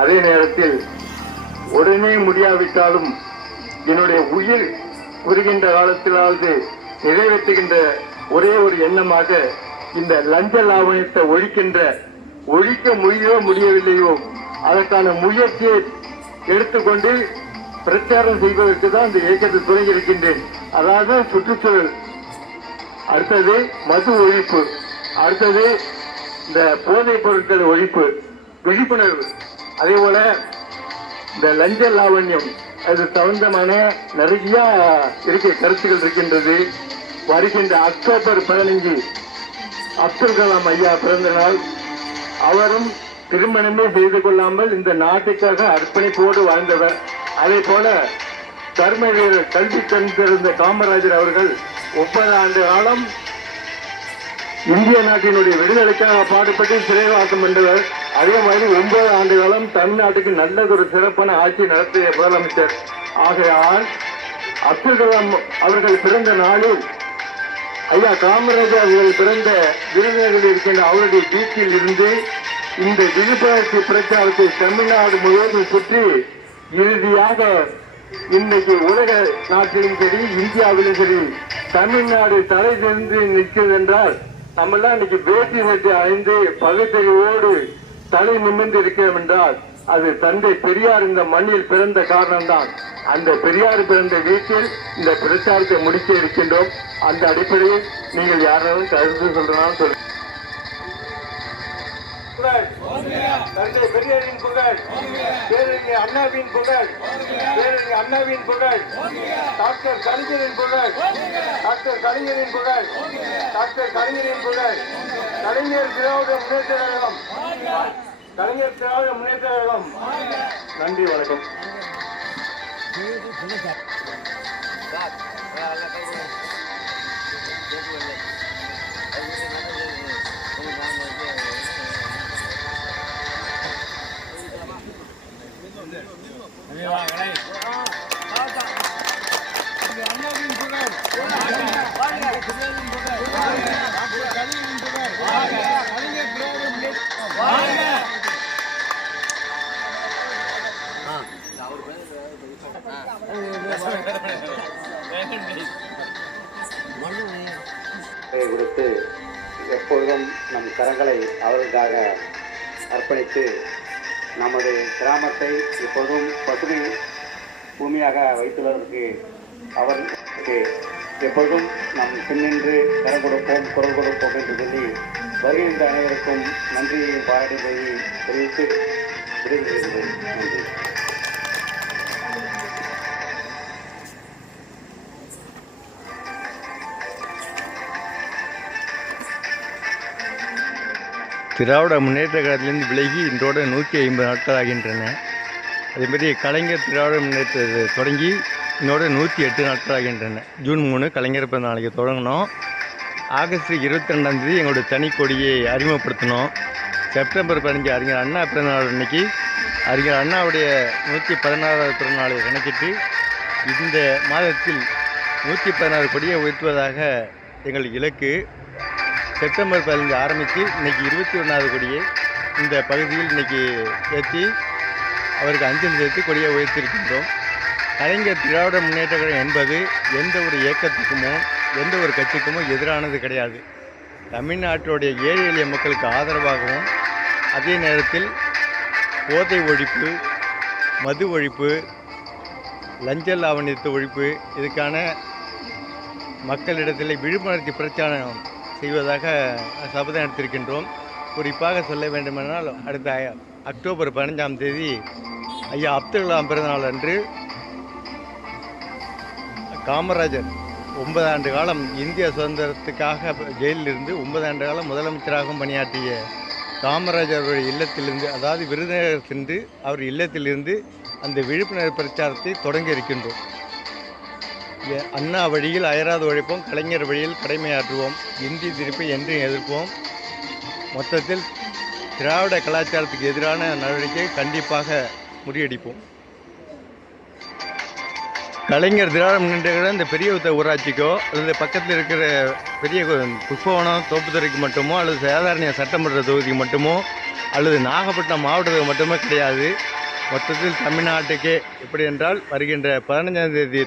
அதே நேரத்தில் உடனே முடியாவிட்டாலும் என்னுடைய உயிர் புரிகின்ற காலத்திலாவது நிறைவேற்றுகின்ற ஒரே ஒரு எண்ணமாக இந்த லஞ்ச லாவணியத்தை ஒழிக்க முடியவில்லையோ அதற்கான முயற்சியை எடுத்துக்கொண்டு பிரச்சாரம் செய்வதற்கு தான் இந்த இயக்கத்தை தொடங்கி இருக்கின்றேன். அதாவது சுற்றுச்சூழல், அடுத்தது மது ஒழிப்பு, அடுத்தது இந்த போதைப் பொருட்கள் ஒழிப்பு, விழிப்புணர்வு, அதே போல இந்த லஞ்ச லாவண்யம் அது சம்பந்தமான நிறைய கருத்துக்கள் இருக்கின்றது. வருகின்ற அக்டோபர் 15 அப்துல் கலாம் ஐயா பிறந்த நாள். அவரும் திருமணமே செய்து கொள்ளாமல் இந்த நாட்டுக்காக அர்ப்பணிப்போடு வாழ்ந்தவர். அதே போல தர்ம வீரர் கல்வி தந்திருந்த காமராஜர் அவர்கள் 30 ஆண்டு காலம் இந்திய நாட்டினுடைய விடுதலைக்காக பாடுபட்டு சிறைவாசம் என்றவர். அதே மாதிரி 9 ஆண்டு காலம் தமிழ்நாட்டுக்கு நல்லதொரு சிறப்பான ஆட்சி நடத்திய முதலமைச்சர். ஆகையால் அப்துல் கலாம் அவர்கள் பிறந்த நாளில் ஐயா காமராஜர் அவர்கள் பிறந்த விருதுநகரில் இருக்கின்ற அவருடைய வீட்டில் இருந்து இந்த விழிப்புணர்ச்சி பிரச்சாரத்தை தமிழ்நாடு முழுவதும் சுற்றி இறுதியாக இன்னைக்கு உலக நாட்டிலும் சரி இந்தியாவிலும் சரி தமிழ்நாடு தலை நின்று நிற்கிறது என்றால் நம்மெல்லாம் இன்னைக்கு வேட்டி சட்டை அணிந்து பகுத்தறிவோடு தலை நிமிர்ந்து இருக்கிறோம் என்றால் அது தந்தை பெரியார் இந்த மண்ணில் பிறந்த காரணம்தான். அந்த பெரியார் பிறந்த வீட்டில் இந்த பிரச்சாரத்தை முடிக்க இருக்கின்றோம். அந்த அடிப்படையில் நீங்கள் யாராவது கருத்து சொல்றாலும் சொல்லுங்க. தந்தை பெரியாரின் புகழ், பேரறிஞர் அண்ணாவின் புகழ், பேரறிஞர் அண்ணாவின் புகழ், டாக்டர் கலைஞரின் புகழ், டாக்டர் கலைஞரின் புகழ், டாக்டர் கலைஞரின் புகழ், கலைஞர் திராவிட முன்னேற்ற கழகம், கலைஞர் திராவிட முன்னேற்ற கழகம். நன்றி, வணக்கம். கொடுத்து எப்பொழுதும் நம் கரங்களை அவர்களுக்காக அர்ப்பணித்து நமது கிராமத்தை எப்போதும் பசுமை பூமியாக வைத்துள்ளதற்கு அவர்களுக்கு எப்பொழுதும் நாம் பின்னின்று கரம் கொடுப்போம், குரல் கொடுப்போம் என்று சொல்லி வருகின்ற அனைவருக்கும் நன்றியையும் பாராட்டுதலையும் தெரிவித்து விடைபெறுகிறேன். நன்றி. திராவிட முன்னேற்ற கழகத்திலிருந்து விலகி இன்றோடு 150 நாட்கள் ஆகின்றன. அதேமாதிரி கலைஞர் திராவிட முன்னேற்ற தொடங்கி இன்னோட 108 நாட்கள் ஆகின்றன. ஜூன் 3 கலைஞர் பிறந்த நாளைக்கு தொடங்கினோம். ஆகஸ்ட் 22ஆம் தேதி எங்களுடைய தனி கொடியை அறிமுகப்படுத்தினோம். செப்டம்பர் 15 அறிஞர் அண்ணா பிறந்த நாள் அன்னைக்கு அறிஞர் அண்ணாவுடைய 116வது பிறந்த நாளை கணக்கிட்டு இந்த மாதத்தில் 116 கொடியை உயர்த்துவதாக எங்கள் இலக்கு. செப்டம்பர் 15 ஆரம்பித்து இன்றைக்கி 21வது கொடியை இந்த பகுதியில் இன்றைக்கி ஏற்றி அவருக்கு அஞ்சலி செலுத்தி கொடியை உயர்த்தியிருக்கின்றோம். கலைஞர் திராவிட முன்னேற்ற கழகம் என்பது எந்த ஒரு இயக்கத்துக்குமோ எந்த ஒரு கட்சிக்குமோ எதிரானது கிடையாது. தமிழ்நாட்டுடைய ஏழை எளிய மக்களுக்கு ஆதரவாகவும் அதே நேரத்தில் போதை ஒழிப்பு, மது ஒழிப்பு, லஞ்ச லாவணியத்து ஒழிப்பு, இதுக்கான மக்களிடத்தில் விழிப்புணர்ச்சி பிரச்சாரம் செய்வதாக சபதம் எடுத்திருக்கின்றோம். குறிப்பாக சொல்ல வேண்டுமென்றால் அடுத்த அக்டோபர் 15ஆம் தேதி ஐயா அப்துல் கலாம் பிறந்தநாள் அன்று காமராஜர் 9 ஆண்டு காலம் இந்திய சுதந்திரத்துக்காக ஜெயிலிலிருந்து 9 ஆண்டு காலம் முதலமைச்சராகவும் பணியாற்றிய காமராஜருடைய இல்லத்திலிருந்து, அதாவது விருதுநகர் சென்று அவர் இல்லத்திலிருந்து அந்த விழிப்புணர்வு பிரச்சாரத்தை தொடங்கி இருக்கின்றோம். அண்ணா வழியில் அயராது உழைப்போம், கலைஞர் வழியில் கடமையாற்றுவோம், இந்தி திணிப்பை என்றும் எதிர்ப்போம். மொத்தத்தில் திராவிட கலாச்சாரத்துக்கு எதிரான நடவடிக்கையை கண்டிப்பாக முறியடிப்போம். கலைஞர் திராவிட முன்னேற்ற கழகம் இந்த பெரிய ஊராட்சிக்கோ அல்லது பக்கத்தில் இருக்கிற பெரிய புஷ்பவனம் தோப்புத்துறைக்கு மட்டுமோ அல்லது சாதாரண சட்டமன்ற தொகுதிக்கு மட்டுமோ அல்லது நாகப்பட்டினம் மாவட்டத்துக்கு மட்டுமே கிடையாது. மொத்தத்தில் தமிழ்நாட்டுக்கே. எப்படி என்றால் வருகின்ற 15ஆம் தேதி